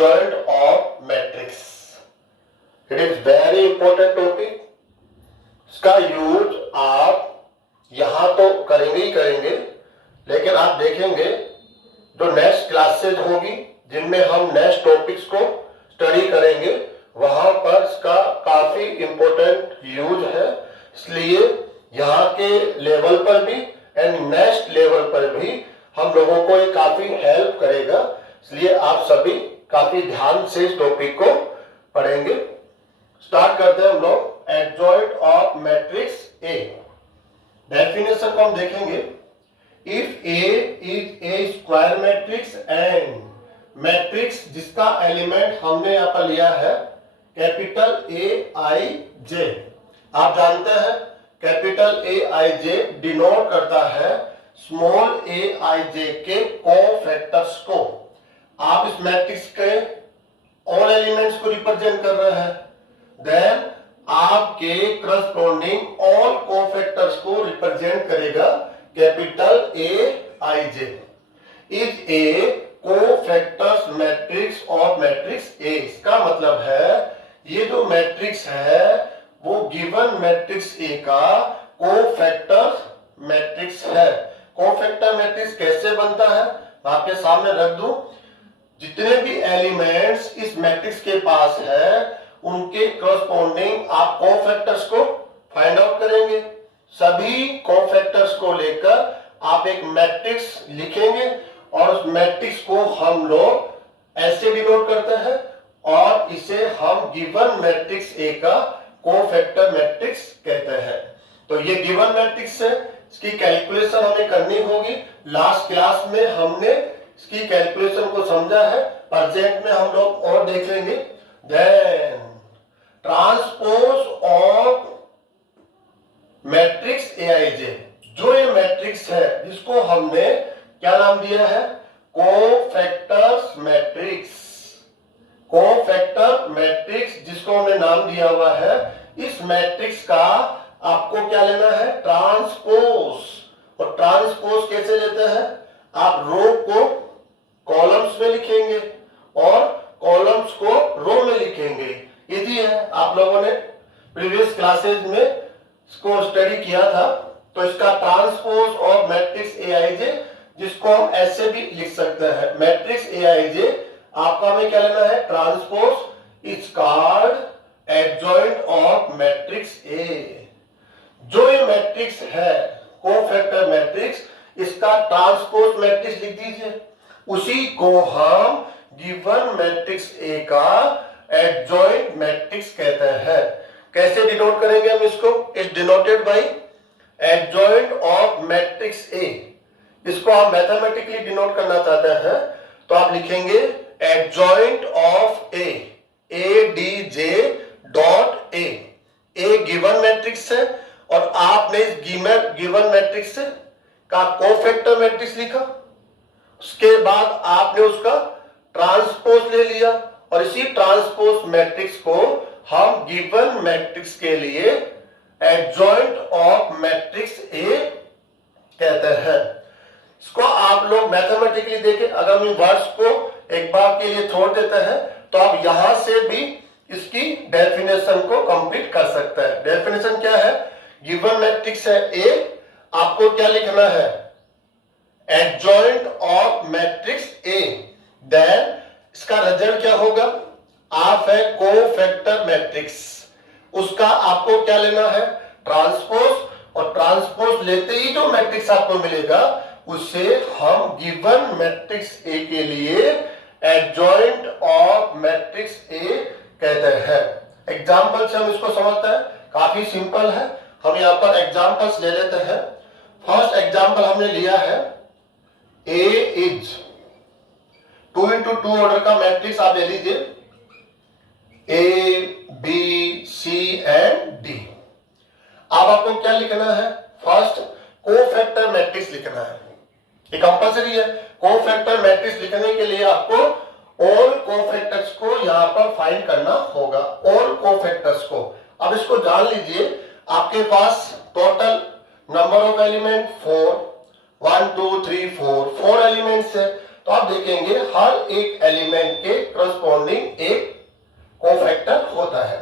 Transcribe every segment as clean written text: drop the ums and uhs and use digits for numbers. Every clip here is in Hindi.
adjoint of matrix. It is very important topic. इसका यूज आप यहां तो करेंगे ही करेंगे, लेकिन आप देखेंगे जो नेक्स्ट क्लासेज होगी जिनमें हम नेक्स्ट टॉपिक्स को स्टडी करेंगे, वहां पर इसका काफी इंपॉर्टेंट यूज है। इसलिए यहाँ के लेवल पर भी एंड नेक्स्ट लेवल पर भी हम लोगों को ये काफी हेल्प करेगा। इसलिए आप सभी काफी ध्यान से इस टॉपिक को पढ़ेंगे। स्टार्ट करते हैं हम लोग adjoint of matrix A. Definition को हम देखेंगे। If A is a square matrix and matrix जिसका एलिमेंट हमने यहाँ पर लिया है कैपिटल ए आई जे। आप जानते हैं capital A I J denote करता है स्मॉल ए आई जे के कोफैक्टर्स को। आप इस मैट्रिक्स के ऑल एलिमेंट्स को रिप्रेजेंट कर रहे हैं, देन आपके करस्पॉन्डिंग ऑल कोफैक्टर्स को रिप्रेजेंट करेगा capital A I J. Is a cofactors matrix of matrix ए। इसका मतलब है ये जो मैट्रिक्स है वो गिवन मैट्रिक्स ए का कोफैक्टर मैट्रिक्स है। कोफैक्टर मैट्रिक्स कैसे बनता है मैं आपके सामने रख दूं। जितने भी एलिमेंट्स इस मैट्रिक्स के पास है उनके करस्पॉन्डिंग आप कोफैक्टर्स को फाइंड आउट करेंगे। सभी कोफैक्टर्स को लेकर आप एक मैट्रिक्स लिखेंगे और उस मैट्रिक्स को हम लोग ऐसे डिनोट करते हैं और इसे हम गिवन मैट्रिक्स ए का कोफैक्टर मैट्रिक्स कहते हैं। तो ये गिवन मैट्रिक्स है, इसकी कैलकुलेशन हमें करनी होगी। लास्ट क्लास में हमने इसकी कैलकुलेशन को समझा है, प्रेजेंट में हम लोग और देखेंगे। Then transpose of matrix A I J. जो ये मैट्रिक्स है जिसको हमने क्या नाम दिया है कोफैक्टर्स मैट्रिक्स। कोफैक्टर मैट्रिक्स जिसको हमने नाम दिया हुआ है, इस मैट्रिक्स का आपको क्या लेना है ट्रांसपोज। और ट्रांसपोज कैसे लेते हैं, आप रो को कॉलम्स में लिखेंगे और कॉलम्स को रो में लिखेंगे। यदि है आप लोगों ने प्रीवियस क्लासेज में इसको स्टडी किया था। तो इसका transpose of matrix A I जे जिसको हम ऐसे भी लिख सकते हैं मैट्रिक्स ए आई जे आपका हमें क्या लेना है transpose is called adjoint of matrix ए। जो ये मैट्रिक्स है कोफैक्टर मैट्रिक्स, इसका ट्रांसपोज मैट्रिक्स लिख दीजिए। उसी को हम गिवन मैट्रिक्स ए का एडजॉइंट मैट्रिक्स कहते हैं। कैसे डिनोट करेंगे हम इसको, is denoted by adjoint of matrix ए। इसको आप मैथमेटिकली डिनोट करना चाहते हैं तो आप लिखेंगे adjoint of A D J dot A. A given matrix है और आपने इस गिवन मैट्रिक्स का कोफैक्टर मैट्रिक्स लिखा। उसके बाद आपने उसका ट्रांसपोज ले लिया और इसी ट्रांसपोज मैट्रिक्स को हम गिवन मैट्रिक्स के लिए एडजॉइंट ऑफ मैट्रिक्स ए कहते हैं। इसको आप लोग मैथमेटिकली देखें। अगर हम इन वर्ड्स को एक बार के लिए छोड़ देते हैं तो आप यहां से भी इसकी डेफिनेशन को कंप्लीट कर सकते हैं। डेफिनेशन क्या है, गिवन मैट्रिक्स है ए, आपको क्या लिखना है adjoint of matrix A. Then इसका रिजल्ट क्या होगा, आप है कोफैक्टर मैट्रिक्स, उसका आपको क्या लेना है ट्रांसपोज। और ट्रांसपोज लेते ही जो मैट्रिक्स आपको मिलेगा उसे हम गिवन मैट्रिक्स ए के लिए एडजॉइंट ऑफ मैट्रिक्स ए कहते हैं। एग्जांपल से हम इसको समझते हैं, काफी सिंपल है। हम यहाँ पर एग्जांपल्स ले लेते हैं। फर्स्ट एग्जांपल हमने लिया है ए इज 2 into 2 ऑर्डर का मैट्रिक्स आप ले लीजिए A B C and D. अब आपको क्या लिखना है, फर्स्ट कोफैक्टर मैट्रिक्स लिखना है। ये कंपल्सरी है। कोफैक्टर मैट्रिक्स लिखने के लिए आपको ऑल कोफैक्टर्स को यहां पर फाइंड करना होगा, ऑल कोफैक्टर्स को। अब इसको जान लीजिए, आपके पास total number of element 4 1 2 3 4 elements है। तो तो आप देखेंगे हर एक एलिमेंट के करस्पॉन्डिंग एक कोफैक्टर होता है।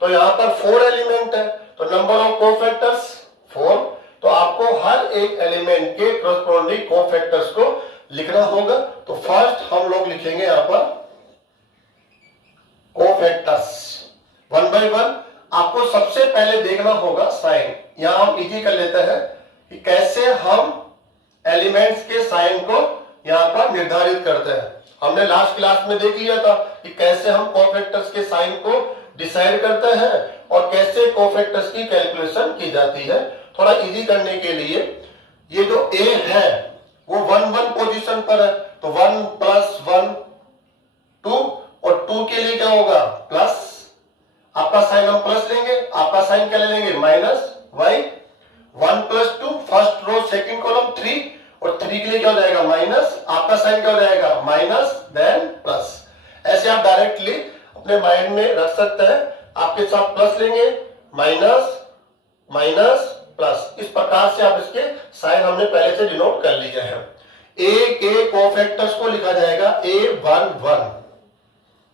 तो यहां पर 4 एलिमेंट है, तो नंबर ऑफ कोफैक्टर्स 4। तो आपको हर एक एलिमेंट के करस्पॉन्डिंग कोफैक्टर्स को लिखना होगा। तो फर्स्ट हम लोग लिखेंगे यहां पर कोफैक्टर्स 1 बाय 1। आपको सबसे पहले देखना होगा साइन। यहां हम इजी कर लेते हैं कि कैसे हम एलिमेंट्स के साइन को यहां पर निर्धारित करते हैं। हमने लास्ट क्लास में देख लिया था कि कैसे हम कोफैक्टर्स के साइन को डिसाइड करते हैं और कैसे कोफैक्टर्स की कैलकुलेशन की जाती है। थोड़ा इजी करने के लिए ये जो ए है वो 1 1 पोजीशन पर है, तो 1 प्लस 1 2, और 2 के लिए क्या होगा प्लस। आपका साइन हम प्लस लेंगे, आपका साइन क्या ले लेंगे minus Y. 1 plus 2 first row second column 3, और 3 के लिए क्या हो जाएगा माइनस। आपका साइन क्या हो जाएगा माइनस देन प्लस। ऐसे आप डायरेक्टली अपने माइंड में रख सकते हैं। आपके साथ प्लस लेंगे, माइनस माइनस प्लस, इस प्रकार से आप इसके साइन हमने पहले से डिनोट कर लिया है। ए के कोफैक्टर्स को लिखा जाएगा A11।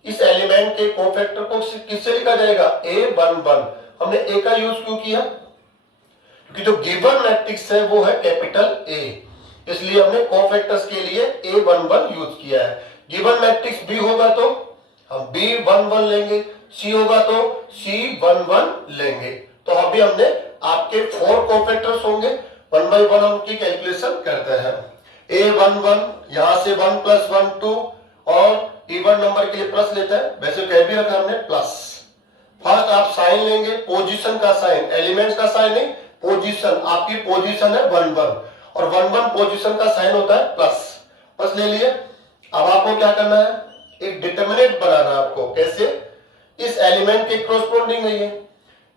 इस एलिमेंट के कोफैक्टर को किससे लिखा जाएगा A11। हमने ए का यूज क्यों किया, क्योंकि जो गिवन मैट्रिक्स है वो है कैपिटल ए, इसलिए हमने कोफैक्टर्स के लिए A11 यूज किया है। गिवन मैट्रिक्स बी होगा तो हम B11 लेंगे, सी होगा तो C11 लेंगे। तो अभी हमने आपके 4 कोफैक्टर्स होंगे, 1 बाय 1 हम उनकी कैलकुलेशन करते हैं। A11 यहां से 1 प्लस 1 2, और इवन नंबर के लिए प्लस लेते हैं, वैसे कह भी रखा हमने प्लस। फर्स्ट आप साइन लेंगे, पोजीशन का साइन, एलिमेंट्स का साइन नहीं, पोजीशन। आपकी पोजीशन है 1 1, और 1 1 पोजीशन का साइन होता है प्लस। प्लस ले लिए। अब आपको क्या करना है, एक डिटरमिनेंट बनाना है आपको। कैसे, इस एलिमेंट के करस्पॉन्डिंग है ये,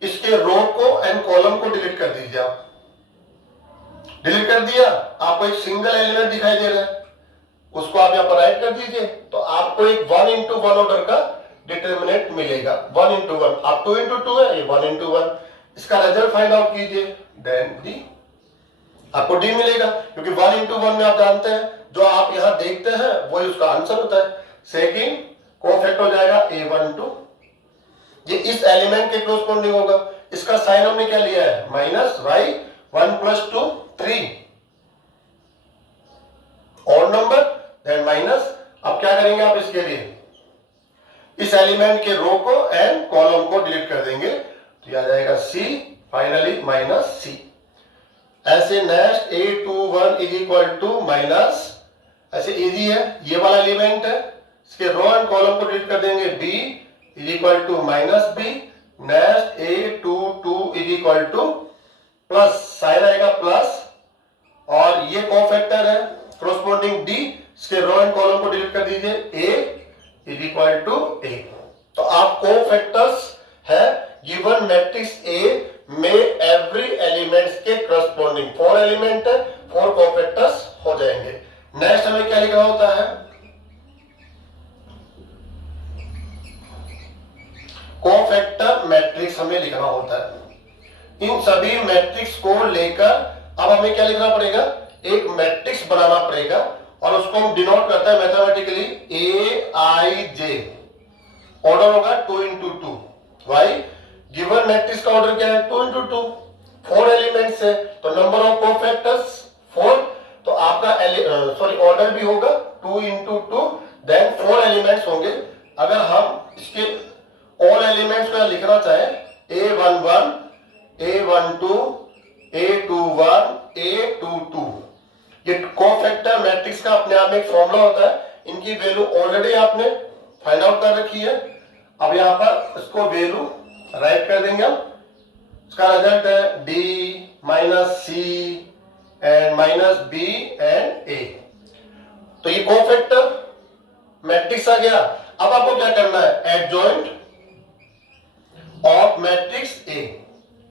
इसके रो को एंड कॉलम को डिलीट कर दीजिए। आप डिलीट कर दिया, आपको एक सिंगल एलिमेंट दिखाई दे रहा है, उसको आप यहां पर राइट कर दीजिए, तो आपको एक 1 into 1 ऑर्डर का डिटरमिनेंट मिलेगा। 1 into 1, आप 2 into 2 है, ये 1 into 1। इसका रिजल्ट फाइंड आउट कीजिए, देन डी, आपको डी मिलेगा, क्योंकि 1 into 1 में आप जानते हैं जो आप यहां देखते हैं वही उसका आंसर होता है। सेकंड कोफैक्टर हो जाएगा A12, ये इस एलिमेंट के करस्पॉन्डिंग होगा। इसका साइन हमने क्या लिया है माइनस वाई। 1 प्लस 2 3, और नंबर देन माइनस। अब क्या करेंगे आप इसके लिए, इस एलिमेंट के रो को एंड कॉलम को डिलीट कर देंगे, तो आ जाएगा सी, फाइनली माइनस सी। ऐसे next A21 is equal to minus, ऐसे इजी है, ये वाला एलिमेंट है, इसके रो एंड कॉलम को डिलीट कर देंगे, B is equal to minus B. Next A22 is equal to plus, sign आएगा प्लस, और ये कोफैक्टर है corresponding D, इसके रो एंड कॉलम को डिलीट कर दीजिए, A is equal to A। तो आप कोफैक्टर्स है गिवन मैट्रिक्स A में एवरी एलिमेंट्स के करस्पॉन्डिंग 4 एलिमेंट है, 4 कोफैक्टर्स हो जाएंगे। नेक्स्ट हमें क्या लिखना होता है, कोफैक्टर मैट्रिक्स हमें लिखना होता है। इन सभी मैट्रिक्स को लेकर अब हमें क्या लिखना पड़ेगा, एक मैट्रिक्स बनाना पड़ेगा, और उसको हम डिनोट करते हैं मैथमेटिकली AIJ। ऑर्डर होगा 2 into 2। वाई, गिवन मैट्रिक्स का ऑर्डर क्या है 2 into 2, 4 एलिमेंट्स है, तो नंबर ऑफ कोफैक्टर्स 4, तो आपका ऑर्डर भी होगा 2 into 2, देन 4 एलिमेंट्स होंगे। अगर हम इसके ऑल एलिमेंट्स को लिखना चाहे, A11 A12 A21 A22, ये कोफैक्टर मैट्रिक्स का अपने आप में एक फॉर्मूला होता है। इनकी वैल्यू ऑलरेडी आपने फाइंड आउट कर रखी है। अब यहां पर इसको वैल्यू राइट कर देंगे हम। इसका रिजल्ट है D minus C and minus B and A. तो ये कोफैक्टर मैट्रिक्स आ गया। अब आपको क्या करना है, adjoint of matrix A.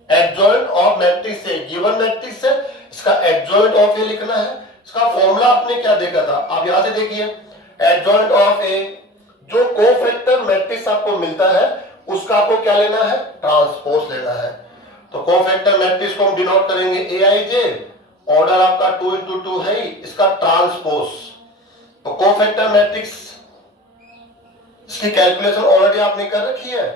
Adjoint of matrix A, given matrix है, इसका एडजॉइंट ऑफ ए लिखना है। इसका फॉर्मूला आपने क्या देखा था, आप यहां से देखिए, एडजॉइंट ऑफ ए, जो कोफैक्टर मैट्रिक्स आपको मिलता है उसका आपको क्या लेना है, ट्रांसपोज लेना है। तो कोफैक्टर मैट्रिक्स को हम डिनोट करेंगे AIJ, ऑर्डर आपका 2 into 2 है, इसका ट्रांसपोज तो कोफैक्टर मैट्रिक्स इसकी कैलकुलेशन ऑलरेडी आपने कर रखी है,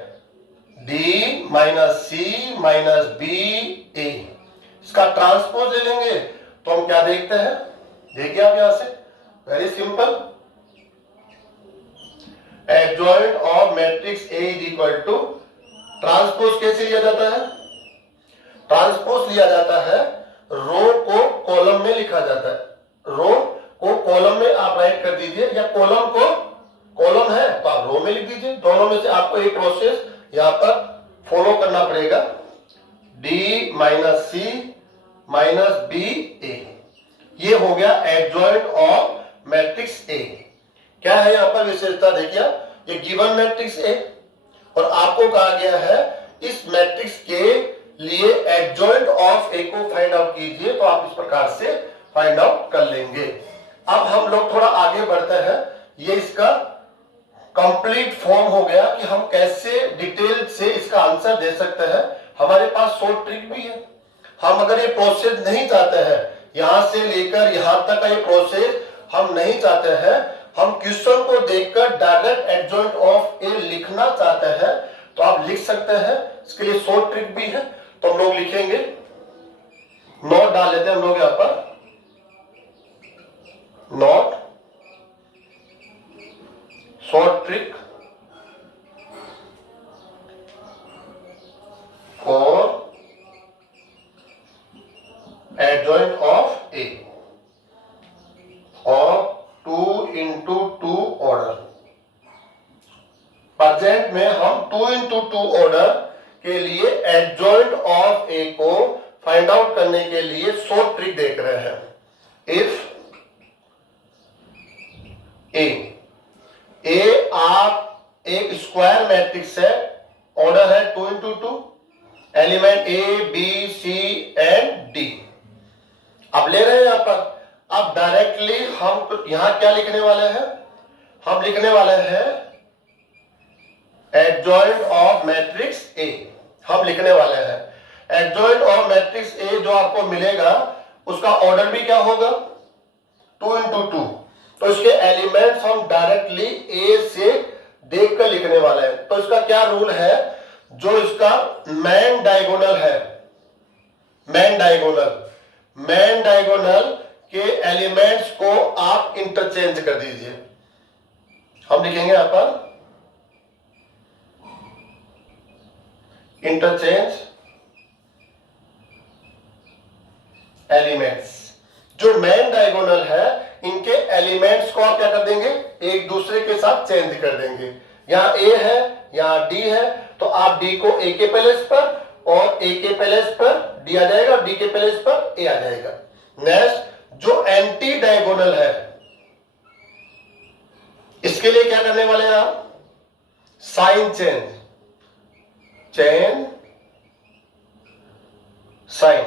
D minus C minus B ए। इसका ट्रांसपोज ले लेंगे तो हम क्या देखते हैं, देखिए आप यहां से, very simple, adjoint of matrix A is equal to, transpose कैसे लिया जाता है, ट्रांसपोज लिया जाता है, रो को कॉलम में लिखा जाता है, रो को कॉलम में आप राइट कर दीजिए, या कॉलम को, कॉलम है तो आप रो में लिख दीजिए, दोनों में से आपको एक प्रोसेस यहां पर फॉलो करना पड़ेगा, D minus C minus B ए। ये हो गया एडजॉइंट ऑफ मैट्रिक्स ए। क्या है यहां पर विशेषता, देखिए ये गिवन मैट्रिक्स ए और आपको कहा गया है इस मैट्रिक्स के लिए एडजॉइंट ऑफ ए को फाइंड आउट कीजिए, तो आप इस प्रकार से फाइंड आउट कर लेंगे। अब हम लोग थोड़ा आगे बढ़ते हैं, ये इसका कंप्लीट फॉर्म हो गया कि हम कैसे डिटेल से इसका आंसर दे सकते हैं। हमारे पास शॉर्ट ट्रिक भी है, हम अगर ये प्रोसेस नहीं चाहते हैं, यहां से लेकर यहां तक का ये प्रोसेस हम नहीं चाहते हैं, हम क्वेश्चन को देखकर डायरेक्ट एडजॉइंट ऑफ ए लिखना चाहते हैं, तो आप लिख सकते हैं। इसके लिए शॉर्ट ट्रिक भी है, तो हम लोग लिखेंगे, नोट डाल लेते हैं हम लोग यहां पर, note short trick for adjoint of A और 2x2 ऑर्डर। प्रेजेंट में हम 2x2 ऑर्डर के लिए एडजॉइंट ऑफ ए को फाइंड आउट करने के लिए शॉर्ट ट्रिक देख रहे हैं। इफ ए आप एक स्क्वायर मैट्रिक्स है, ऑर्डर है 2x2, element A B C and D आप ले रहे हैं यहां पर। अब डायरेक्टली हम यहां क्या लिखने वाले हैं, हम लिखने वाले हैं एडजॉइंट ऑफ मैट्रिक्स ए, हम लिखने वाले हैं एडजॉइंट ऑफ मैट्रिक्स ए। जो आपको मिलेगा उसका ऑर्डर भी क्या होगा, 2x2, तो इसके एलिमेंट्स हम डायरेक्टली ए से देखकर लिखने वाले हैं। तो इसका क्या रूल है, जो इसका मैन डायगोनल है, मैन डायगोनल के एलिमेंट्स को आप इंटरचेंज कर दीजिए। हम लिखेंगे यहां पर इंटरचेंज एलिमेंट्स। जो मैन डायगोनल है इनके एलिमेंट्स को आप क्या कर देंगे, एक दूसरे के साथ चेंज कर देंगे। यहां ए है, यहां डी है, तो आप डी को ए के प्लेस पर और ए के प्लेस पर डी आ जाएगा, डी के प्लेस पर ए आ जाएगा। नेक्स्ट जो एंटी डायगोनल है, इसके लिए क्या करने वाले हैं आप, साइन चेंज साइन।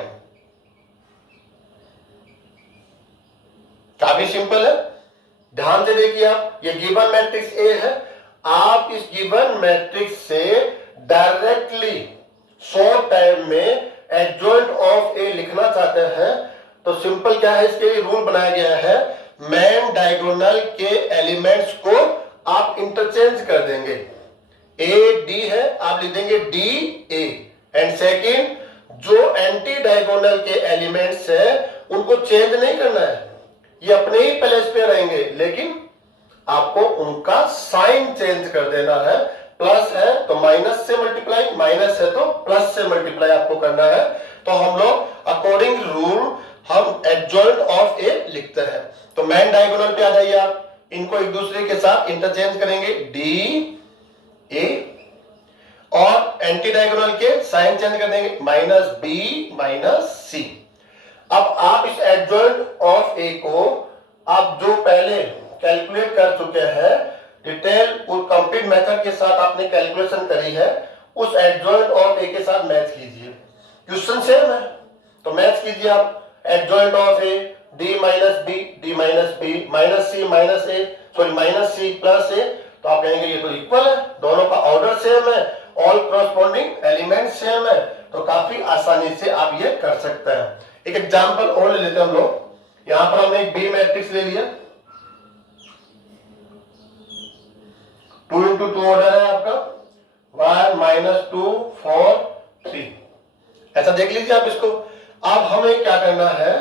काफी सिंपल है, ध्यान से देखिए आप, ये गिवन मैट्रिक्स ए है, आप इस गिवन मैट्रिक्स से डायरेक्टली शॉर्ट टाइम में एडजॉइंट ऑफ ए लिखना चाहते हैं, तो सिंपल क्या है, इसके लिए रूल बनाया गया है, मैन डायगोनल के एलिमेंट्स को आप इंटरचेंज कर देंगे। ए डी है, आप लिख देंगे डी ए, एंड सेकंड जो एंटी डायगोनल के एलिमेंट्स है उनको चेंज नहीं करना है, ये अपने ही प्लेस पे रहेंगे, लेकिन आपको उनका साइन चेंज कर देना है। प्लस है तो माइनस से मल्टीप्लाई, माइनस है तो प्लस से मल्टीप्लाई आपको करना है। तो हम लोग अकॉर्डिंग रूल हम एडजॉइंट ऑफ ए लिखते हैं। तो मैन डायगोनल पे आ जाइए आप, इनको एक दूसरे के साथ इंटरचेंज करेंगे, डी ए, और एंटी डायगोनल के साइन चेंज कर देंगे, माइनस बी माइनस सी। अब आप इस एडजॉइंट ऑफ ए को आप जो पहले कैलकुलेट कर चुके हैं, डिटेल कंप्लीट मेथड के साथ आपने कैलकुलेशन करी है, उस एडजॉइंट ऑफ ए के साथ मैच कीजिए। क्वेश्चन सेम है तो मैच कीजिए आप, adjoint of A D minus B minus C minus A, sorry minus C plus A, तो आप कहेंगे ये तो इक्वल है, दोनों का ऑर्डर सेम है, ऑल करस्पॉन्डिंग एलिमेंट सेम है, तो काफी आसानी से आप ये कर सकते हैं। एक एग्जांपल और ले लेते हैं हम लोग, यहां पर हमने एक बी मैट्रिक्स ले लिया, 2 इंटू 2 ऑर्डर है आपका 1 - 2 4 3। ऐसा देख लीजिए आप इसको। अब हमें क्या करना है,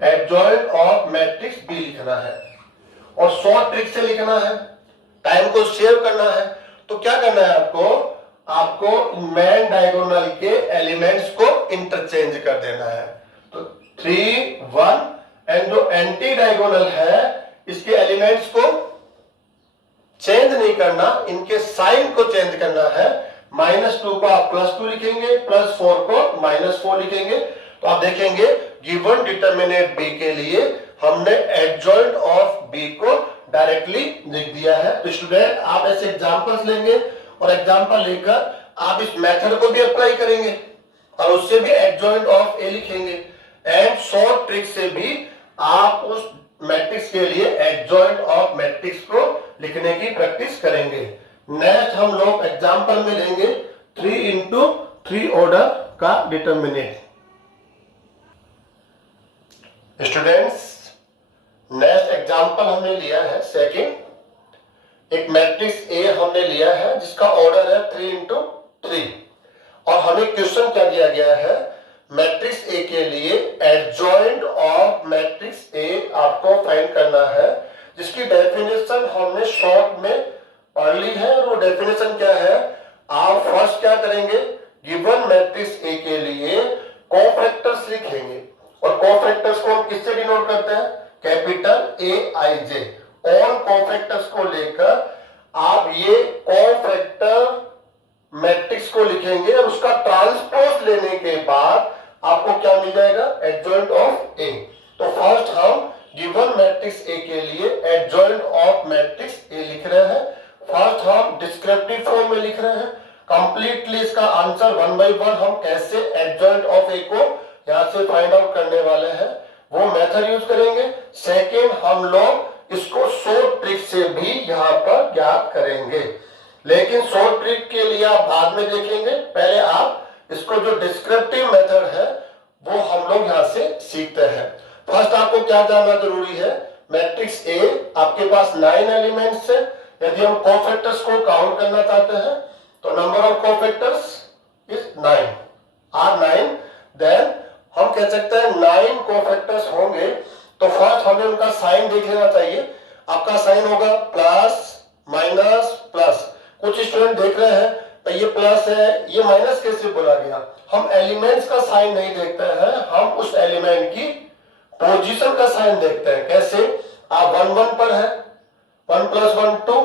एडजॉइंट ऑफ मैट्रिक्स बी लिखना है और शॉर्ट ट्रिक से लिखना है, टाइम को सेव करना है। तो क्या करना है आपको मेन डायगोनल के एलिमेंट्स को इंटरचेंज कर देना है। तो 3 1 एंड जो एंटी डायगोनल है इसके एलिमेंट्स को चेंज नहीं करना, इनके साइन को चेंज करना है। -2 को आप +2 लिखेंगे, +4 को -4 लिखेंगे। तो आप देखेंगे गिवन डिटरमिनेंट बी के लिए हमने एडजॉइंट ऑफ बी को डायरेक्टली लिख दिया है। तो स्टूडेंट आप ऐसे एग्जांपल्स लेंगे और एग्जांपल लेकर आप इस मेथड को भी अप्लाई करेंगे और उससे भी एडजॉइंट ऑफ ए लिखेंगे एंड शॉर्ट ट्रिक से भी आप उस मैट्रिक्स के लिए एडजॉइंट ऑफ मैट्रिक्स को लिखने की प्रैक्टिस करेंगे। नेक्स्ट हम लोग एग्जांपल में लेंगे 3 इंटू 3 ऑर्डर का डिटरमिनेंट। स्टूडेंट्स नेक्स्ट एग्जांपल हमने लिया है सेकंड। एक मैट्रिक्स ए हमने लिया है जिसका ऑर्डर है 3 इंटू 3 और हमें क्वेश्चन क्या दिया गया है, मैट्रिक्स ए के लिए एडजॉइंट ऑफ मैट्रिक्स ए आपको फाइंड करना है, जिसकी डेफिनेशन हमने शॉर्ट में पढ़ ली है। और वो डेफिनेशन क्या है, आप फर्स्ट क्या करेंगे, गिवन मैट्रिक्स ए के लिए कोफैक्टर्स लिखेंगे और कोफैक्टर्स को हम किससे डिनोट करते हैं, capital A I J. On cofactors को लेकर आप ये कोफैक्टर मैट्रिक्स को लिखेंगे और उसका ट्रांसपोज लेने के बाद आपको क्या मिल जाएगा, एडजॉइंट ऑफ ए। तो फर्स्ट हम गिवन मैट्रिक्स ए के लिए एडजॉइंट ऑफ मैट्रिक्स ए लिख रहे हैं। फर्स्ट हम डिस्क्रिप्टिव फॉर्म में लिख रहे हैं। कंप्लीटली इसका आंसर 1 बाय 1 हम कैसे एडजॉइंट ऑफ ए को यहां से फाइंड आउट करने वाले हैं वो मेथड यूज करेंगे। सेकेंड हम लोग इसको शॉर्ट ट्रिक से भी यहां पर ज्ञात करेंगे, लेकिन शॉर्ट ट्रिक के लिए आप बाद में देखेंगे। पहले आप इसको जो डिस्क्रिप्टिव मेथड है वो हम लोग यहां से सीखते हैं। फर्स्ट आपको क्या जानना जरूरी है, मैट्रिक्स ए आपके पास 9 एलिमेंट्स है। यदि हम कोफैक्टर्स को काउंट करना चाहते हैं तो number of cofactors is 9 or 9। Then हम कह सकते हैं 9 कोफैक्टर्स होंगे तो फर्स्ट हमें उनका साइन देख लेना चाहिए। आपका साइन होगा प्लस माइनस प्लस। कुछ स्टूडेंट देख रहे हैं तो ये प्लस है, ये माइनस कैसे बोला गया। हम एलिमेंट्स का साइन नहीं देखते हैं, हम उस एलिमेंट की पोजीशन का साइन देखते हैं। कैसे, आप 1 1 पर है, 1 + 1 2।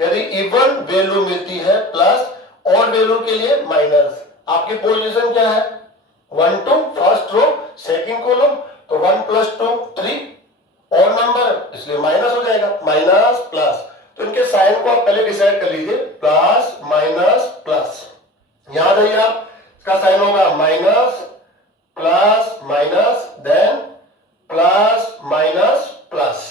यदि इवन वैल्यू मिलती है प्लस, और वैल्यू के लिए माइनस। आपकी पोजीशन क्या है, 1 2 फर्स्ट रो सेकंड कॉलम, तो 1 + 2 3 और नंबर इसलिए माइनस हो जाएगा, माइनस प्लस। तो इनके साइन को आप पहले डिसाइड कर लीजिए, प्लस माइनस प्लस। याद रहिए आप, इसका साइन होगा minus plus minus then plus minus plus.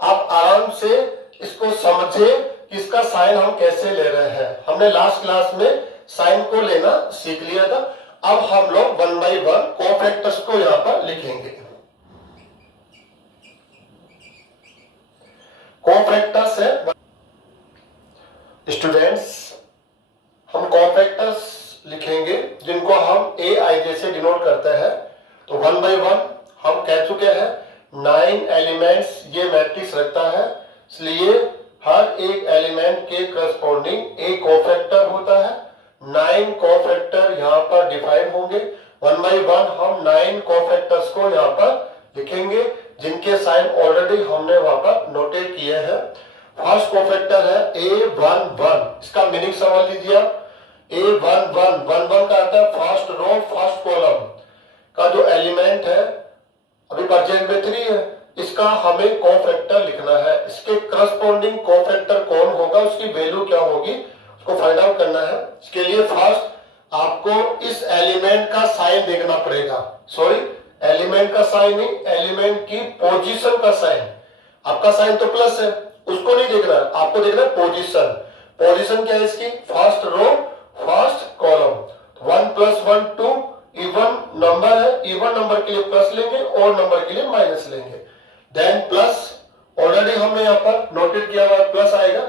आप आराम से इसको समझे कि इसका साइन हम कैसे ले रहे हैं। हमने लास्ट क्लास में साइन को लेना सीख लिया था। अब हम लोग 1 बाय 1 कोफैक्टर्स को यहां पर लिखेंगे। कोफैक्टर्स है स्टूडेंट्स, हम कोफैक्टर्स लिखेंगे जिनको हम ए आई जे से डिनोट करते हैं। तो 1 बाय 1 हम कह चुके हैं 9 एलिमेंट्स ये मैट्रिक्स रखता है, इसलिए हर एक एलिमेंट के करस्पॉन्डिंग एक कोफैक्टर होता है। 9 कोफैक्टर यहाँ पर डिफाइन होंगे। 1 बाय 1 हम 9 कोफैक्टर्स को यहाँ पर लिखेंगे जिनके साइन ऑलरेडी हमने वहां पर नोटेट किए हैं। फर्स्ट कोफैक्टर है A11। इसका मीनिंग समझ लीजिए आप, A11 11 का आता है फर्स्ट रो फर्स्ट कॉलम का जो एलिमेंट है, अभी परसेंट में 3 है, इसका हमें कोफैक्टर लिखना है। इसके करस्पॉन्डिंग कोफैक्टर कौन होगा, उसकी वैल्यू क्या होगी, उसको फाइंड आउट करना है। इसके लिए फर्स्ट आपको इस एलिमेंट का साइन देखना पड़ेगा। सॉरी, एलिमेंट का साइन नहीं, एलिमेंट की पोजीशन का साइन। आपका साइन तो प्लस है, उसको नहीं देखना, आपको देखना पोजीशन। पोजीशन क्या है इसकी, first row first column. 1 + 1 2 even number है, इवन नंबर के लिए प्लस लेंगे और नंबर के लिए माइनस लेंगे। देन प्लस, ऑलरेडी हमने यहाँ पर नोटेट किया हुआ प्लस आएगा।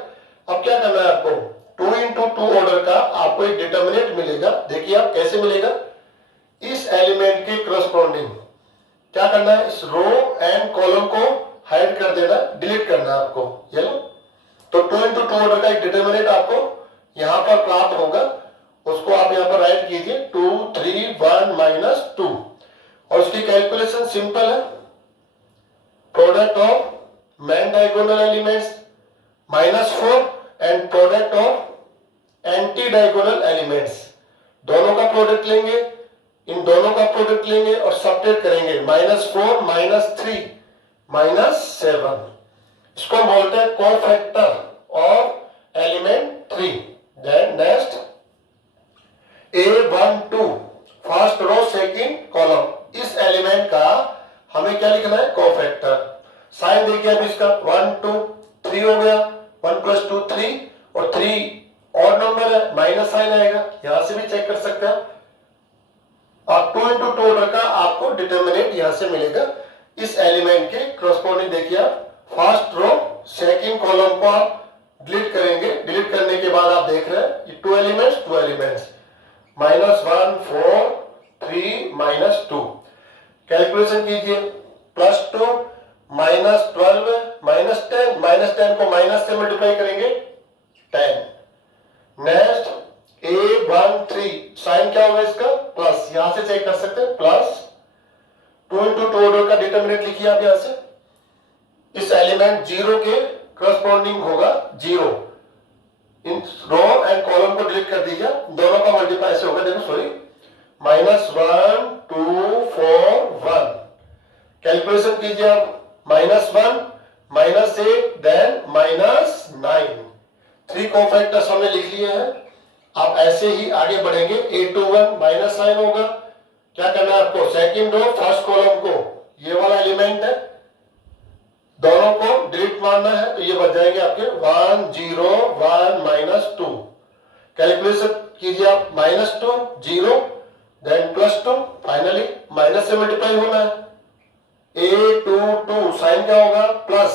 आपको एक डिटर्मिनेंट मिलेगा। देखिए आप कैसे मिलेगा, इस एलिमेंट के करस्पॉन्डिंग क्या करना है, इस रो एंड कॉलम को हाइड कर देना, डिलीट करना है आपको। ये लो, तो 2 into 2 ऑर्डर का एक डिटर्मिनेंट आपको यहां पर प्राप्त होगा, उसको आप यहां पर राइट कीजिए 2 3 1 -2 और उसकी कैलकुलेशन सिंपल है, product of main diagonal elements -4 and product of anti diagonal elements, दोनों का प्रोडक्ट लेंगे, इन दोनों का प्रोडक्ट लेंगे और सब्ट्रैक्ट करेंगे, -4 -3 -7, इसको हम बोलते हैं cofactor of element 3। Then next A12 first row second column, इस एलिमेंट का हमें क्या लिखना है, कोफैक्टर। साइन देखिए अब इसका 1 2 3 हो गया, 1 + 2 3 और 3 ऑड नंबर है, माइनस साइन आएगा, यहां से भी चेक कर सकते हैं आप। 2 into 2 ऑर्डर का आपको डिटर्मिनेंट यहां से मिलेगा इस एलिमेंट के करस्पॉन्डिंग। देखिए आप फर्स्ट रो सेकंड कॉलम को आप डिलीट करेंगे, डिलीट करने के बाद आप देख रहे हैं ये 2 एलिमेंट्स -1 4 3 -2, कैलकुलेशन कीजिए, +2 -12 -10 को माइनस से मल्टीप्लाई करेंगे 10। नेक्स्ट A13 साइन क्या होगा इसका, प्लस, यहां से चेक कर सकते हैं, +2 into 2 ऑर्डर का डिटर्मिनेंट लिखिए आप यहां से, इस एलिमेंट 0 के करस्पॉन्डिंग होगा 0, इन रो एंड कॉलम को डिलीट कर दीजिए, दोनों का मल्टीप्लाई से होगा, देखो सॉरी, -1 2 4 1, कैलकुलेशन कीजिए आप, -1 -8 देन -9, 3 कोफैक्टर्स हमने लिख लिए हैं। आप ऐसे ही आगे बढ़ेंगे, A21 -9 होगा, क्या करना है आपको, सेकंड रो फर्स्ट कॉलम को, ये वाला एलिमेंट है, दोनों को डिलीट मारना है, तो ये बच जाएंगे आपके 1 0 1 -2, कैलकुलेशन कीजिए आप, -2 0 देन +2, फाइनली माइनस से मल्टीप्लाई होना है, A22 साइन क्या होगा, प्लस,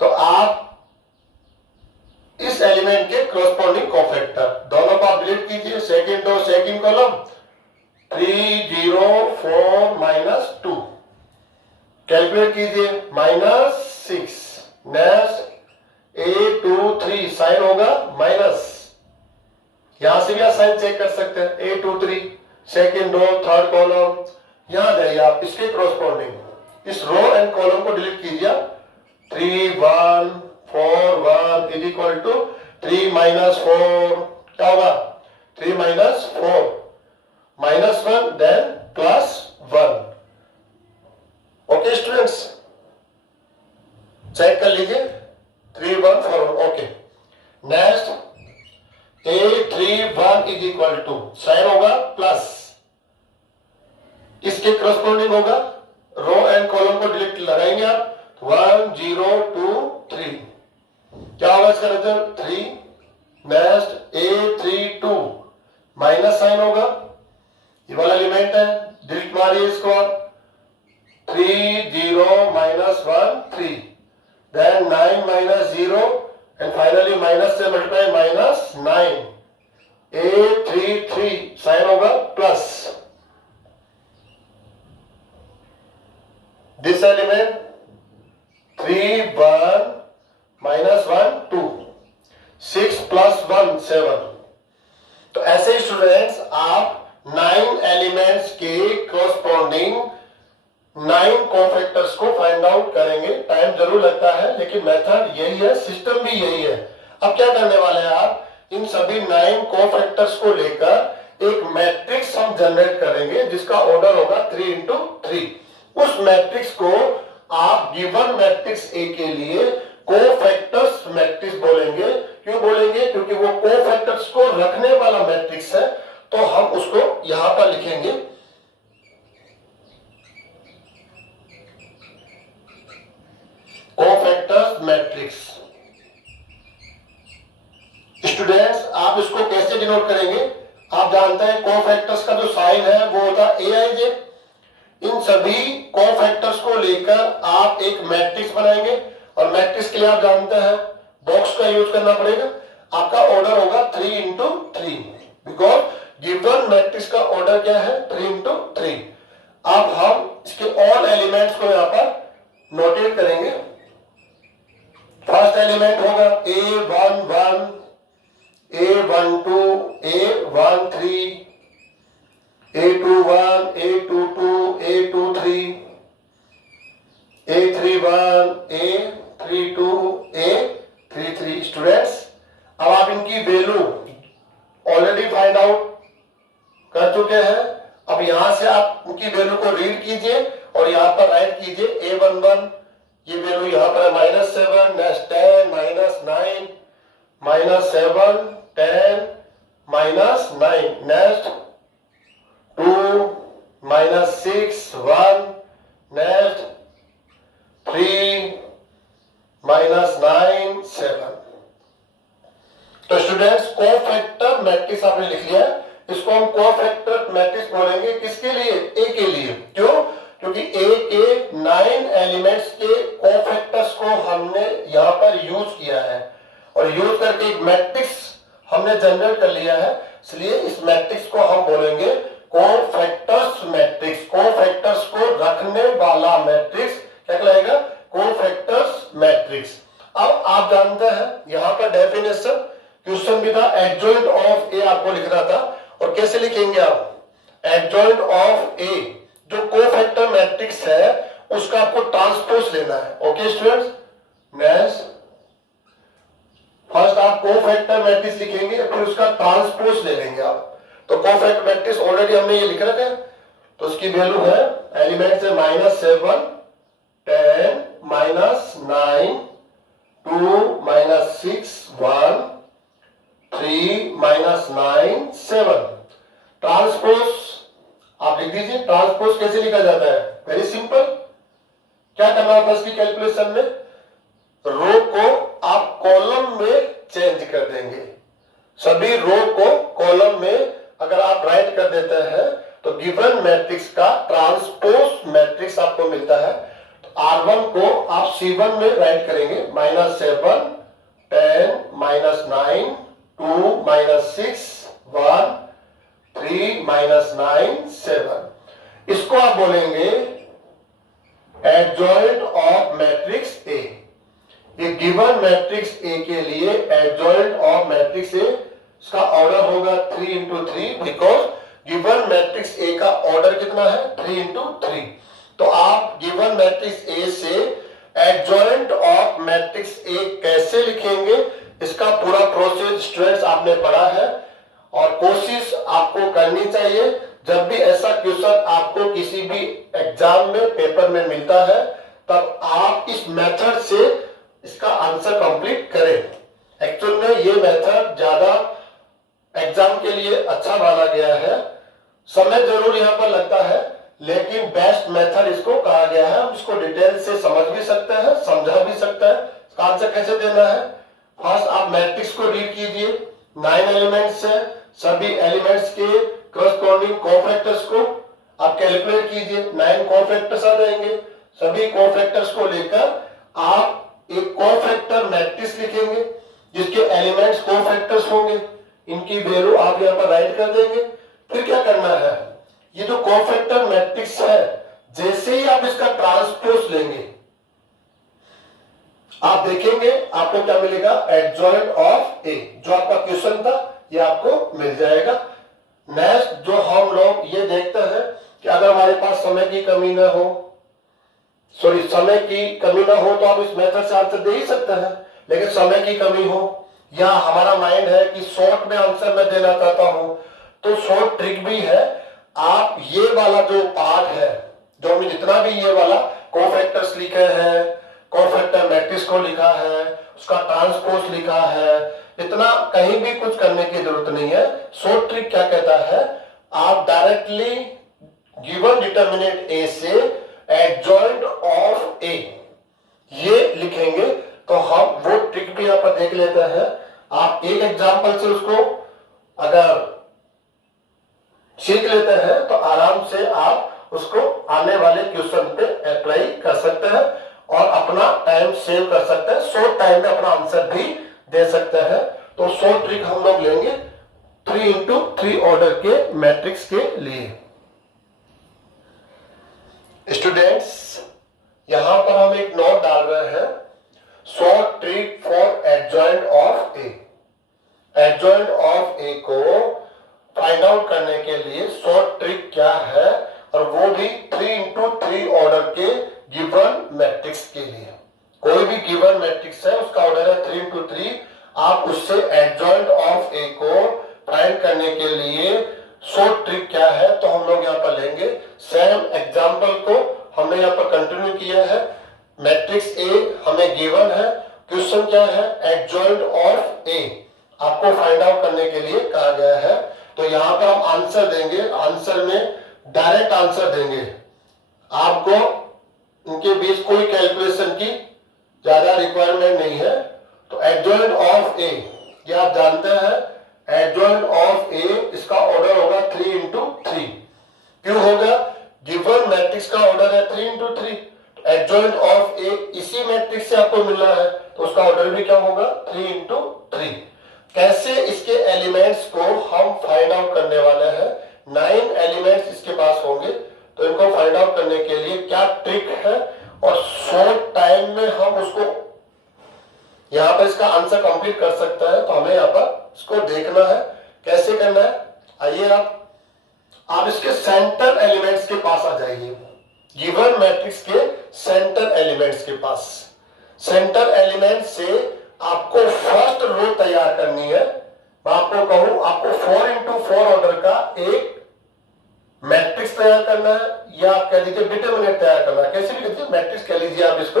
तो आप इस एलिमेंट के करस्पॉन्डिंग कोफैक्टर दोनों को आप डिलीट कीजिए, second row second column 3 0 4 -2, calculate कीजिए, -6, नेक्स्ट A23 साइन होगा माइनस, यहां से भी आप साइन चेक कर सकते हैं, A23 second row third column, यहां जाइए आप इसके करस्पॉन्डिंग इस रो एंड कॉलम को डिलीट कीजिए, 3 1 4 1 इज इक्वल टू 3 -4, क्या होगा, 3 -4 -1 देन +1। ओके स्टूडेंट्स, चेक कर लीजिए, 3 1 4 okay. Next A31 is equal to sign होगा प्लस, इसके करस्पॉन्डिंग होगा, रो एंड कॉलम को डिलीट लगाएंगे आप, 1 0 2 3, क्या होगा इसका result 3। Next A32 minus sign होगा, ये वाला एलिमेंट है, डिलीट मारिए इसको आप, 3 0 -1 3 देन 9 -0 एंड फाइनली माइनस से मल्टीप्लाई -9, A33 साइन होगा प्लस, दिस एलिमेंट 3 1 -1 2 6 + 1 7। तो ऐसे स्टूडेंट्स आप 9 एलिमेंट्स के करस्पॉन्डिंग 9 कोफैक्टर्स को फाइंड आउट करेंगे। टाइम जरूर लगता है लेकिन मेथड यही है, सिस्टम भी यही है। अब क्या करने वाले हैं आप, इन सभी 9 कोफैक्टर्स को लेकर एक मैट्रिक्स हम जनरेट करेंगे जिसका ऑर्डर होगा 3 into 3। उस मैट्रिक्स को आप गिवन मैट्रिक्स ए के लिए कोफैक्टर्स मैट्रिक्स बोलेंगे। क्यों बोलेंगे, क्योंकि वो कोफैक्टर्स को रखने वाला मैट्रिक्स है, तो हम उसको यहां पर लिखेंगे कोफैक्टर्स मैट्रिक्स। स्टूडेंट्स आप इसको कैसे डिनोट करेंगे, आप जानते हैं कोफैक्टर्स का जो साइन है वो होता है Aij। इन सभी कोफैक्टर्स को लेकर आप एक मैट्रिक्स बनाएंगे और मैट्रिक्स के लिए आप जानते हैं बॉक्स का यूज करना पड़ेगा। आपका ऑर्डर होगा 3 इंटू 3, बिकॉज गिवन मैट्रिक्स का ऑर्डर क्या है 3 इंटू 3। अब हम इसके ऑल एलिमेंट्स को यहां पर नोटेट करेंगे। फर्स्ट एलिमेंट होगा A11, A12, A13, A21, A22, A23, A31, A32, A33। Students, अब आप इनकी वैल्यू ऑलरेडी फाइंड आउट कर चुके हैं। अब यहां से आप इनकी वैल्यू को रीड कीजिए और यहां पर राइट कीजिए। A11 ये वैल्यू यहां पर है -7, नेक्स्ट 10, -9, -7, 10, -9, नेक्स्ट 2, -6, 1, नेक्स्ट 3, -9, 7। तो स्टूडेंट्स, कोफैक्टर मैट्रिक्स आपने लिख लिया है। इसको हम कोफैक्टर मैट्रिक्स बोलेंगे किसके लिए? ए के लिए। क्यों? क्योंकि ए के 9 एलिमेंट्स के कोफैक्टर्स को हमने यहां पर यूज किया है और यूज करके एक मैट्रिक्स हमने जनरेट कर लिया है, इसलिए इस मैट्रिक्स को हम बोलेंगे कोफैक्टर्स मैट्रिक्स। कोफैक्टर्स को रखने वाला मैट्रिक्स क्या कहलाएगा? Cofactors matrix. अब आप जानते हैं यहां पर डेफिनेशन क्वेश्चन भी था, एडजॉइंट ऑफ ए आपको लिखना था। और कैसे लिखेंगे आप? एडजॉइंट ऑफ ए, जो कोफैक्टर मैट्रिक्स है उसका आपको ट्रांसपोज लेना है। ओके स्टूडेंट्स, नेक्स्ट फर्स्ट आप कोफैक्टर मैट्रिक्स लिखेंगे, फिर उसका ट्रांसपोज ले लेंगे आप। तो कोफैक्टर मैट्रिक्स ऑलरेडी हमने ये लिख रखा है, तो उसकी वैल्यू है एलिमेंट से -7, 10, -9, 2, -6, 1, 3, -9, 7। ट्रांसपोज आप लिख दीजिए। ट्रांसपोज कैसे लिखा जाता है? Very simple. क्या करना होता है इसकी कैलकुलेशन में? रो को आप कॉलम में चेंज कर देंगे। सभी रो को कॉलम में अगर आप राइट कर देते हैं तो गिवन मैट्रिक्स का ट्रांसपोज मैट्रिक्स आपको मिलता है। तो R1 को आप C1 में राइट करेंगे, -7, 10, -9, 2, -6, 1, 3, -9, 7। इसको आप बोलेंगे एडजॉइंट ऑफ मैट्रिक्स ए। ये गिवन मैट्रिक्स ए के लिए एडजॉइंट ऑफ मैट्रिक्स ए, इसका ऑर्डर होगा 3 into 3, because given matrix A का ऑर्डर कितना है? 3 इंटू 3। तो आप गिवन मैट्रिक्स ए से एडजॉइंट ऑफ मैट्रिक्स ए कैसे लिखेंगे, इसका पूरा प्रोसेस स्टूडेंट्स आपने पढ़ा है और कोशिश आपको करनी चाहिए। जब भी ऐसा क्वेश्चन आपको किसी भी एग्जाम में पेपर में मिलता है तब आप इस मेथड से इसका आंसर कंप्लीट करें। एक्चुअल में ये मेथड ज्यादा एग्जाम के लिए अच्छा माना गया है। समय जरूर यहाँ पर लगता है, लेकिन बेस्ट मेथड इसको कहा गया है। हम इसको डिटेल से समझ भी सकते हैं, समझा भी सकते हैं। इसका आंसर कैसे देना है? फर्स्ट आप मैट्रिक्स को रीड कीजिए। 9 एलिमेंट्स है, सभी एलिमेंट्स के करस्पॉन्डिंग कोफैक्टर्स को आप कैलकुलेट कीजिए। 9 कोफैक्टर्स आ जाएंगे। सभी कोफैक्टर्स को लेकर आप एक कोफैक्टर मैट्रिक्स लिखेंगे जिसके एलिमेंट्स कोफैक्टर्स होंगे। इनकी वैल्यू आप यहां पर राइट कर देंगे। फिर क्या करना है? ये जो कोफैक्टर मैट्रिक्स है, जैसे ही आप इसका ट्रांसपोज लेंगे आप देखेंगे आपको क्या मिलेगा? एडजॉइंट ऑफ ए। जो आपका क्वेश्चन था ये आपको मिल जाएगा। नेक्स्ट जो हम लोग ये देखते हैं कि अगर हमारे पास समय की कमी ना हो, समय की कमी ना हो तो आप इस मेथड से आंसर दे ही सकते हैं। लेकिन समय की कमी हो या हमारा माइंड है कि शॉर्ट में आंसर मैं देना चाहता हूं, तो शॉर्ट ट्रिक भी है। आप ये वाला जो पार्ट है, जो हमने जितना भी ये वाला कोफैक्टर्स लिखे हैं, कोफैक्टर मैट्रिक्स को लिखा है, उसका ट्रांसपोज लिखा है, इतना कहीं भी कुछ करने की जरूरत नहीं है। शॉर्ट ट्रिक क्या कहता है? आप डायरेक्टली गिवन डिटरमिनेंट ए से एडजॉइंट ऑफ ए ये लिखेंगे। तो हम वो ट्रिक भी यहां पर देख लेते हैं। आप एक एग्जांपल से उसको अगर सीख लेते हैं तो आराम से आप उसको आने वाले क्वेश्चन पे अप्लाई कर सकते हैं और अपना टाइम सेव कर सकते हैं। शॉर्ट टाइम में अपना आंसर भी दे सकते हैं। तो 100 ट्रिक हम लोग लेंगे 3x3 ऑर्डर के मैट्रिक्स के लिए। स्टूडेंट्स, यहां पर हम एक नोट डाल रहे हैं, short trick for adjoint of A. Adjoint of A को फाइंड आउट करने के लिए शॉर्ट ट्रिक क्या है, और वो भी 3x3 ऑर्डर के गिवन मैट्रिक्स के लिए। कोई भी गिवन मैट्रिक्स है, उसका ऑर्डर है 3x3, आप उससे एडजॉइंट ऑफ ए को फाइंड करने के लिए शॉर्ट ट्रिक क्या है, तो हम लोग यहाँ पर लेंगे। सेम एग्जांपल को हमने यहाँ पर कंटिन्यू किया है। मैट्रिक्स ए हमें गिवन है, क्वेश्चन क्या है, एडजॉइंट ऑफ ए आपको फाइंड आउट करने के लिए कहा गया है। तो यहाँ पर हम आंसर देंगे, आंसर में डायरेक्ट आंसर देंगे, आपको इनके बीच कोई कैलकुलेशन की ज्यादा रिक्वायरमेंट नहीं है। तो एडजॉइंट ऑफ ए, ये आप जानते हैं, एडजॉइंट ऑफ ए इसका ऑर्डर होगा 3x3। क्यों होगा, गिवन मैट्रिक्स का ऑर्डर है 3x3, एडजॉइंट ऑफ ए इसी मैट्रिक्स से आपको मिला है, तो उसका ऑर्डर भी क्या होगा, 3x3। कैसे इसके एलिमेंट्स को हम फाइंड आउट करने वाले हैं, 9 एलिमेंट्स इसके पास होंगे, तो इनको फाइंड आउट करने के लिए क्या ट्रिक है, और शॉर्ट टाइम में हम उसको यहां पर इसका आंसर कंप्लीट कर सकता है। तो हमें यहां पर इसको देखना है कैसे करना है। आइए आप इसके सेंटर एलिमेंट्स के पास आ जाइए, गिवन मैट्रिक्स के सेंटर एलिमेंट्स के पास। सेंटर एलिमेंट से आपको फर्स्ट रो तैयार करनी है। मैं आपको कहूं, आपको 4x4 ऑर्डर का एक मैट्रिक्स तैयार करना है, या आप कह दीजिए डिटरमिनेंट तैयार करना है, कैसे भी लीजिए, मैट्रिक्स कह लीजिए आप इसको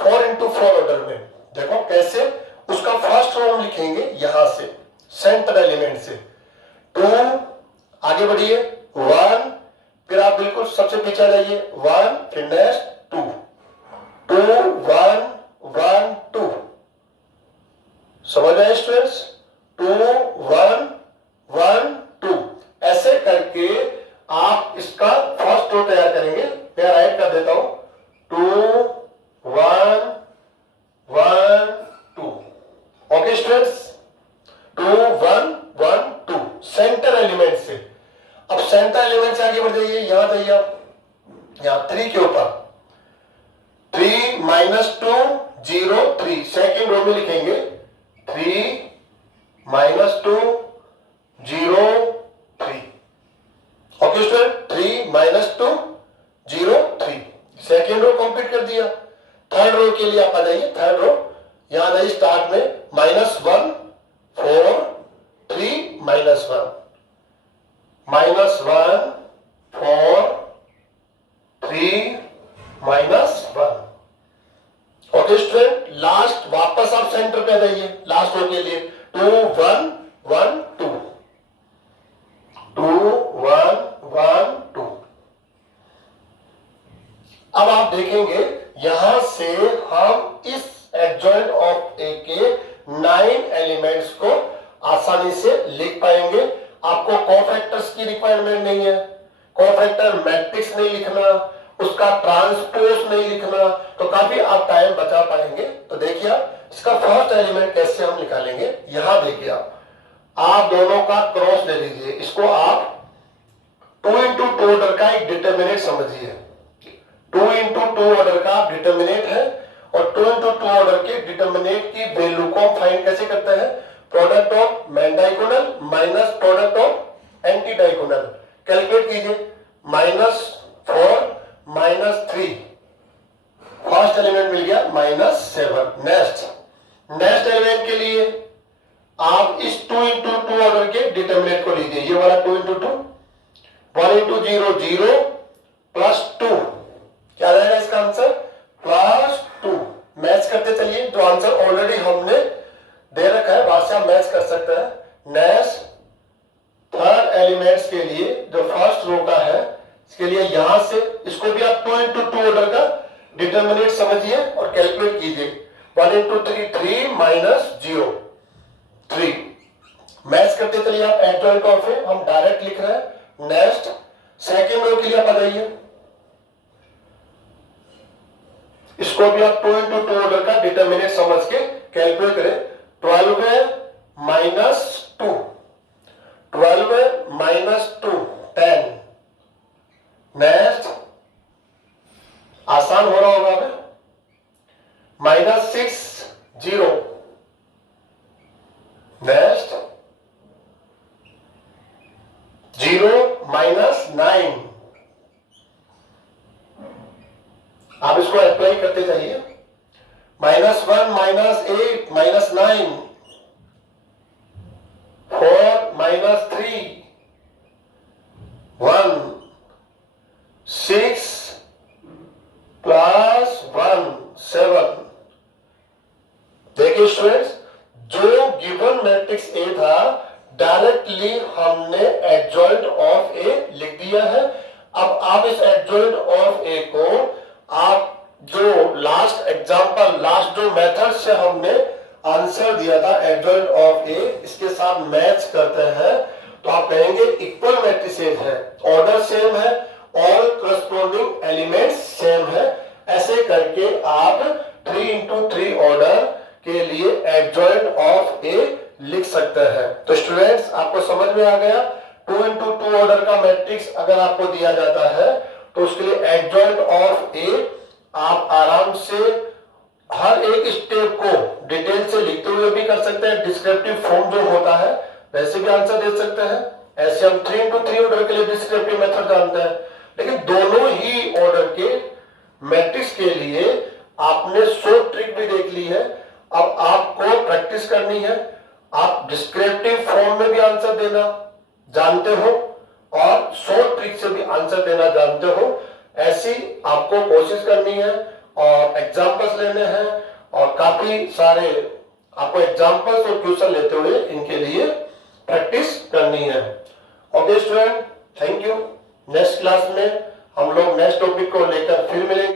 4x4 ऑर्डर में। देखो कैसे, उसका फर्स्ट रो हम लिखेंगे यहां से सेंटर एलिमेंट से 2, आगे बढ़िए 1, फिर आप बिल्कुल सबसे पीछे आ जाइए 1, फिर नेक्स्ट 2, 2 1 1 2। समझ आए स्टूडेंट्स, 2 1 1 2। ऐसे करके आप इसका फर्स्ट रो तैयार करेंगे। मैं राइट कर देता हूं, 2 1 1 2। ओके स्टूडेंट्स, 2 1 1 2 सेंटर एलिमेंट से। अब सेंटर एलिमेंट से आगे बढ़ जाइए, यहां जाइए आप, यहां 3 के ऊपर 3 -2 0 3, सेकेंड रो में लिखेंगे 3 -2 0 3। Okay student, 3 -2 0 3, second row complete कर दिया। थर्ड रो के लिए आप आ जाइए, थर्ड रो यहां जाइए, स्टार्ट में -1 4 3 -1 -1 4 3 -1। ओके स्टूडेंट, लास्ट वापस आप सेंटर पे आ जाइए, लास्ट रो के लिए 2 1 1 2 2 1 1 2। अब आप देखेंगे यहां से हम इस एडजॉइंट ऑफ ए के 9 एलिमेंट्स को आसानी से लिख पाएंगे। आपको कोफैक्टर्स की रिक्वायरमेंट नहीं है, कोफैक्टर मैट्रिक्स नहीं लिखना, उसका ट्रांसपोज नहीं लिखना, तो काफी आप टाइम बचा पाएंगे। तो देखिए आप इसका फर्स्ट एलिमेंट कैसे हम निकालेंगे। यहां देखिए आप दोनों का क्रॉस ले लीजिए, इसको आप 2x2 ऑर्डर का एक डिटरमिनेंट समझिए। 2x2 ऑर्डर का डिटरमिनेंट है, और 2x2 ऑर्डर के डिटरमिनेंट की वैल्यू को फाइंड कैसे करते हैं, product of man diagonal minus product of anti diagonal. Calculate कीजिए, -4 -3, फर्स्ट एलिमेंट मिल गया -7। नेक्स्ट एलिमेंट के लिए आप इस 2x2 ऑर्डर के डिटरमिनेंट को लीजिए, ये वाला 2x2, 1 × 0 0 +2, क्या रहेगा इसका आंसर, +2। मैच करते चलिए, जो आंसर ऑलरेडी हमने दे रखा है वहां से आप मैच कर सकते हैं। नेक्स्ट थर्ड एलिमेंट्स के लिए जो फर्स्ट रो का है, इसके लिए यहां से इसको भी आप 2x2 ऑर्डर का डिटरमिनेंट समझिए और कैलकुलेट कीजिए। 1 × 3 3 -0 3। मैच करते चलिए आप, एडजॉइंट ऑफ ए हम डायरेक्ट लिख रहे हैं। नेक्स्ट सेकेंड रो के लिए आप आ जाइए, इसको भी आप 2x2 ऑर्डर का डिटरमिनेंट समझ के कैलकुलेट करें। 12 है -3 1 6 +1 7। देखिए स्टूडेंट्स, जो गिवन मैट्रिक्स ए था डायरेक्टली हमने एडजॉइंट ऑफ ए लिख दिया है। अब आप इस एडजॉइंट ऑफ ए को आप जो लास्ट एग्जांपल, लास्ट जो मेथड से हमने आंसर दिया था एडजॉइंट ऑफ ए, इसके साथ मैच करते हैं तो आप कहेंगे इक्वल मैट्रिसेस है, ऑर्डर सेम है और करस्पॉन्डिंग एलिमेंट्स सेम है। ऐसे करके आप 3x3 ऑर्डर के लिए एडजॉइंट ऑफ ए लिख सकते हैं। तो स्टूडेंट्स, आपको समझ में आ गया, 2x2 ऑर्डर का मैट्रिक्स अगर आपको दिया जाता है तो उसके लिए एडजॉइंट ऑफ ए आप आराम से हर एक स्टेप को डिटेल से लिखते हुए भी कर सकते हैं, डिस्क्रिप्टिव फॉर्म जो होता है वैसे भी आंसर दे सकते हैं। ऐसे हम 3x3 ऑर्डर के लिए डिस्क्रिप्टिव मेथड जानते हैं, लेकिन दोनों ही ऑर्डर के मैट्रिक्स के लिए आपने शॉर्ट ट्रिक भी देख ली है। अब आपको प्रैक्टिस करनी है, आप डिस्क्रिप्टिव फॉर्म में भी आंसर देना जानते हो और शॉर्ट ट्रिक से भी आंसर देना जानते हो। ऐसी आपको कोशिश करनी है और एग्जांपल्स लेने हैं और काफी सारे आपको एग्जांपल्स और क्वेश्चन लेते हुए इनके लिए प्रैक्टिस करनी है। Okay student, thank you. Next class में हम लोग नेक्स्ट टॉपिक को लेकर फिर मिलेंगे।